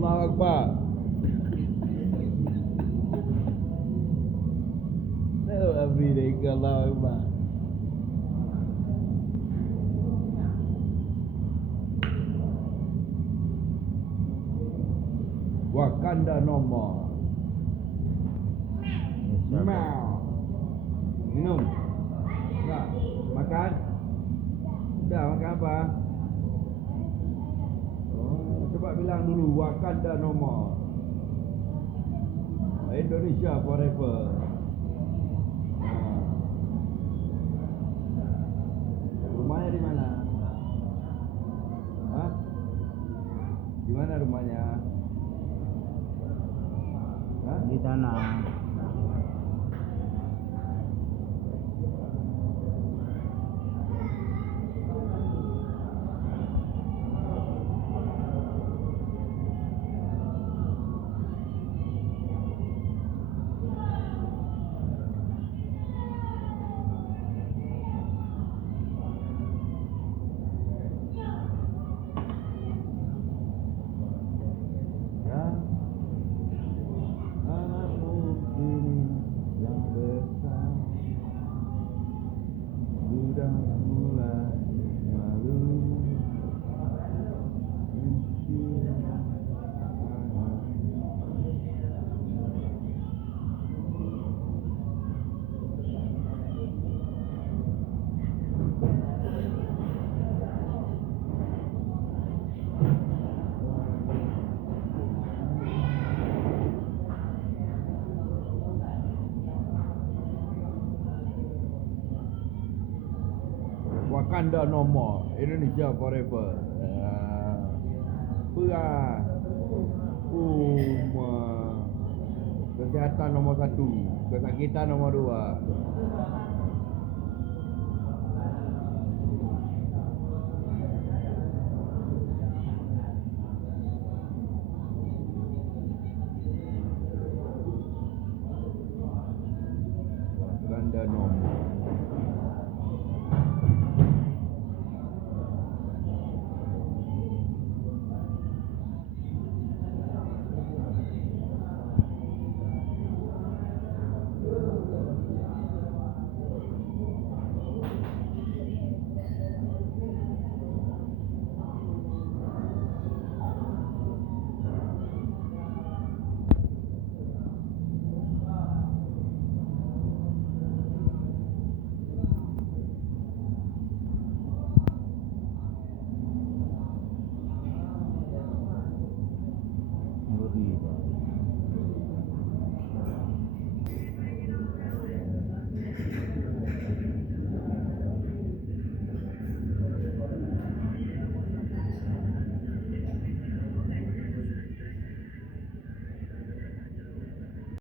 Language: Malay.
Allahu Akbar. No, every day Allahu Akbar. Wakanda no more. Mau. Minum. Enggak. Makan. Udah makan apa? Oh, coba bilang dulu Wakanda no more. Indonesia forever. Rumahnya di mana? Hah? Di mana rumahnya? Hah? Di tanah. Wakanda no more. Indonesia forever. Perah. Kesihatan nomor 1. Kesakitan nomor 2.